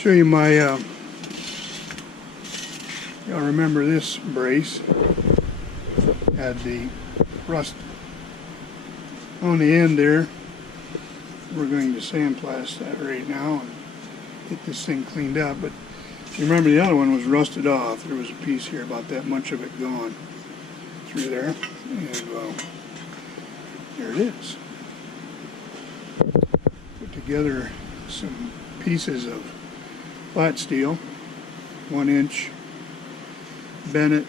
Show you my, y'all remember this brace had the rust on the end there. We're going to sandblast that right now and get this thing cleaned up. But you remember the other one was rusted off. There was a piece here about that much of it gone through there, and well, there it is. Put together some pieces of flat steel, 1 inch, bent it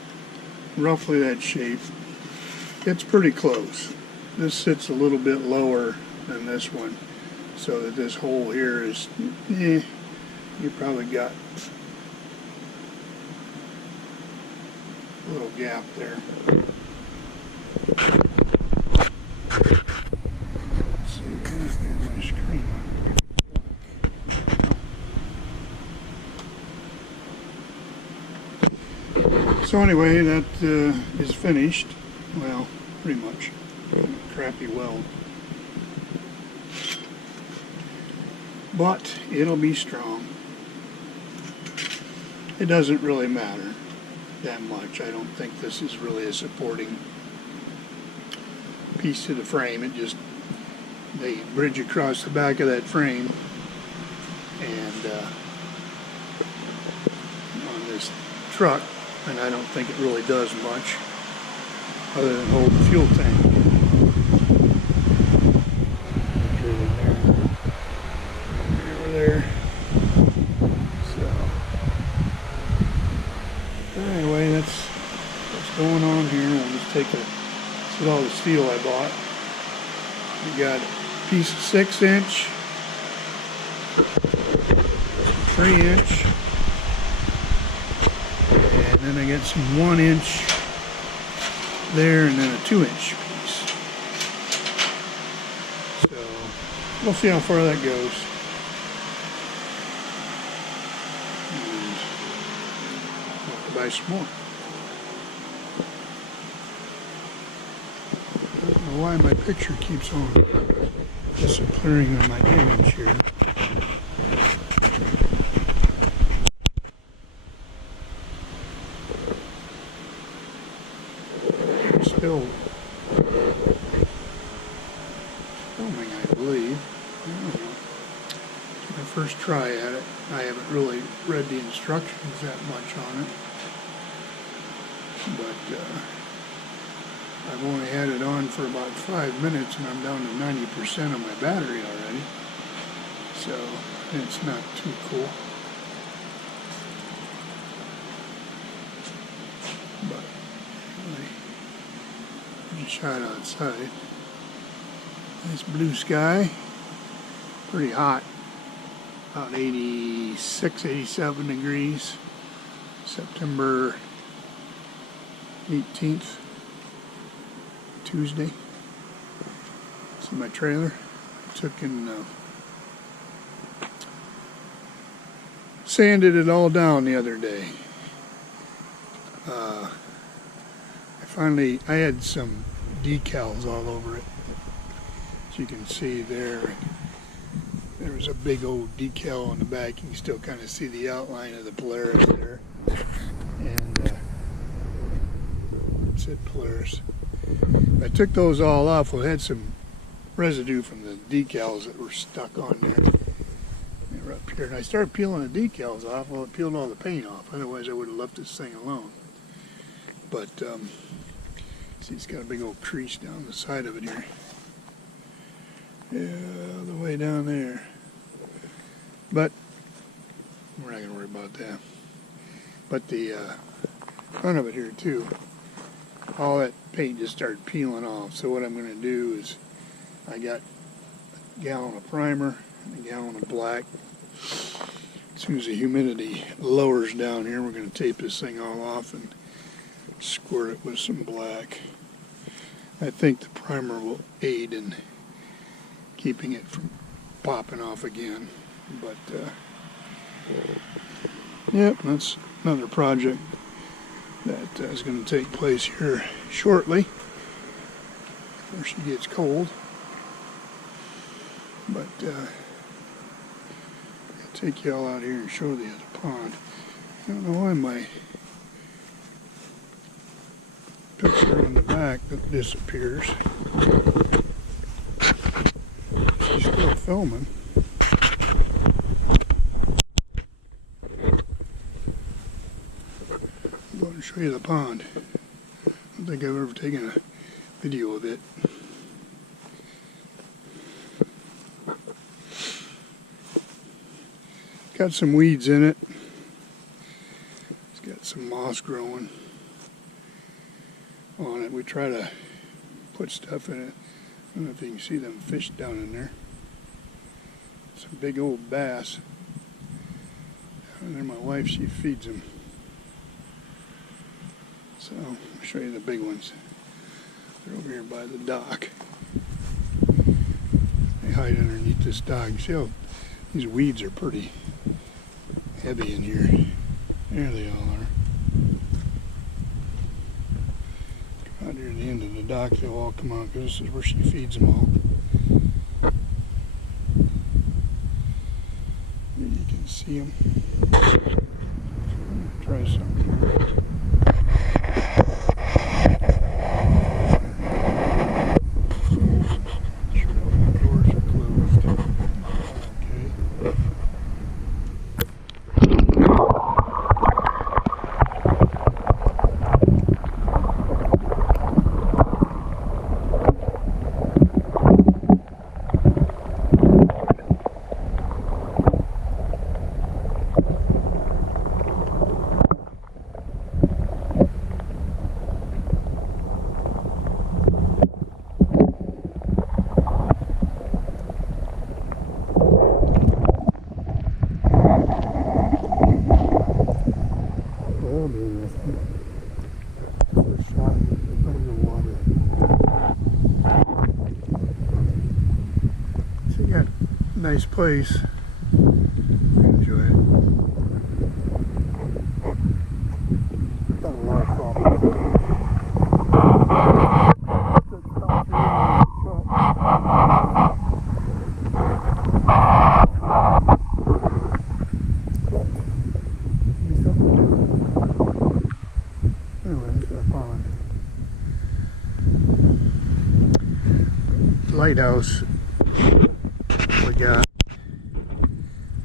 roughly that shape. It's pretty close. This sits a little bit lower than this one, so that this hole here is, you probably got a little gap there. Let's see, can I get my screen on? So anyway, that is finished. Well, pretty much. Crappy weld. But it'll be strong. It doesn't really matter that much. I don't think this is really a supporting piece to the frame. It just, they bridge across the back of that frame, and on this truck, and I don't think it really does much other than hold the fuel tank. There. So anyway, that's what's going on here. I'll just take this is all the steel I bought. I got a piece of 6 inch, 3 inch, and then I got some 1 inch there, and then a 2 inch piece. So we'll see how far that goes. Buy some more. I don't know why my picture keeps on disappearing on my image here. Still filming, I believe. I don't know. It's my first try at it. I haven't really read the instructions that much on it. But I've only had it on for about 5 minutes, and I'm down to 90% of my battery already, so it's not too cool. But anyway, shot outside. Nice blue sky, pretty hot, about 86, 87 degrees, September 18th, Tuesday. See my trailer. I took and sanded it all down the other day. I had some decals all over it. As you can see there was a big old decal on the back. You can still kind of see the outline of the Polaris there. And said Polaris. I took those all off. We had some residue from the decals that were stuck on there. They were up here, and I started peeling the decals off. Well, it peeled all the paint off. Otherwise, I would have left this thing alone. But see, it's got a big old crease down the side of it here. Yeah, all the way down there. But we're not going to worry about that. But the front of it here too, all that paint just started peeling off. So what I'm going to do is, I got a gallon of primer and a gallon of black. As soon as the humidity lowers down here, we're going to tape this thing all off and squirt it with some black. I think the primer will aid in keeping it from popping off again. But yep, that's another project that is going to take place here shortly, before she gets cold. But take you all out here and show you the pond. I don't know why my picture on the back that disappears. She's still filming. I'm going to show you the pond. I don't think I've ever taken a video of it. Got some weeds in it. It's got some moss growing on it. We try to put stuff in it. I don't know if you can see them fish down in there. Some big old bass. And then my wife, she feeds them. So I'll show you the big ones. They're over here by the dock. They hide underneath this dock. See how these weeds are pretty heavy in here. There they all are. Come out here at the end of the dock, they'll all come out because this is where she feeds them all. There you can see them. Try something here. Nice place. Enjoy it. Got a lot of problems. Anyway, this is our pond. Lighthouse. Yeah,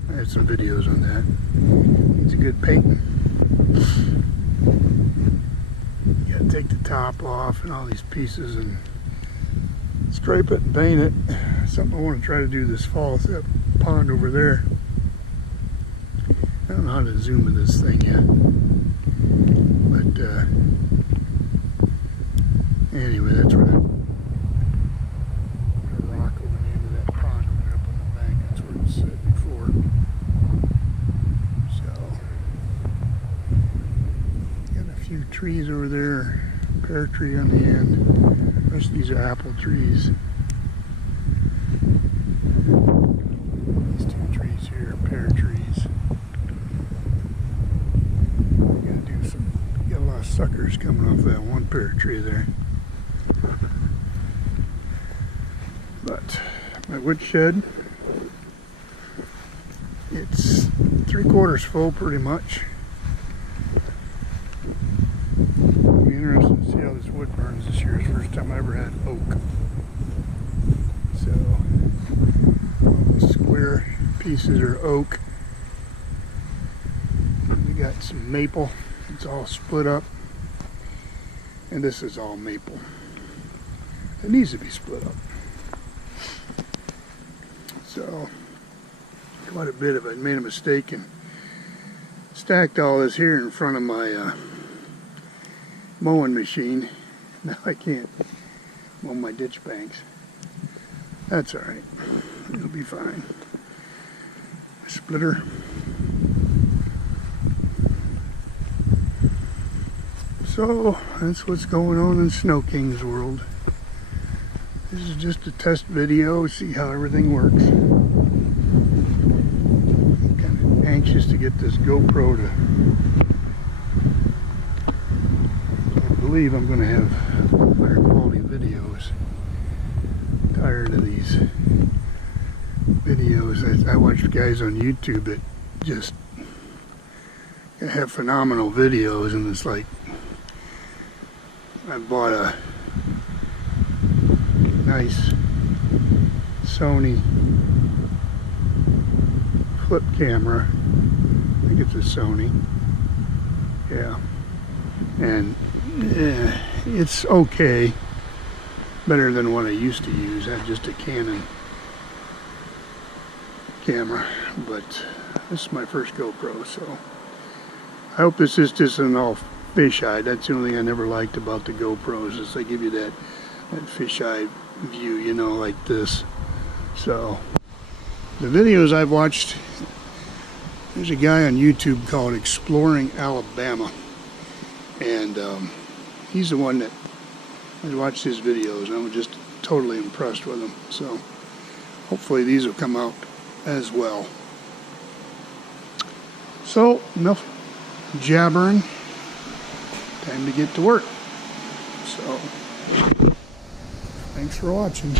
I had some videos on that. It's a good painting. You gotta take the top off and all these pieces and stripe it and paint it. Something I want to try to do this fall. It's that pond over there. I don't know how to zoom in this thing yet. But anyway, that's where that trees over there, pear tree on the end. The rest of these are apple trees. These two trees here are pear trees. Got a lot of suckers coming off that one pear tree there. But my woodshed, it's 3/4 full pretty much. Interested to see how this wood burns this year. It's the first time I ever had oak. So all the square pieces are oak. We got some maple. It's all split up. And this is all maple. It needs to be split up. So quite a bit of it. I made a mistake and stacked all this here in front of my mowing machine. Now I can't mow my ditch banks. That's alright. It'll be fine. Splitter. So that's what's going on in Snow King's world. This is just a test video, see how everything works. I'm kind of anxious to get this GoPro to, I believe I'm going to have better quality videos. I'm tired of these videos. I watch guys on YouTube that just have phenomenal videos, and it's like I bought a nice Sony flip camera. I think it's a Sony. Yeah. And it's okay. Better than what I used to use. I had just a Canon camera. But this is my first GoPro, so I hope this is just an all fisheye. That's the only thing I never liked about the GoPros, is they give you that fisheye view, you know, like this. So the videos I've watched, there's a guy on YouTube called Exploring Alabama, and he's the one that I watched his videos, and I was just totally impressed with him. So hopefully these will come out as well. So enough jabbering, time to get to work. So thanks for watching.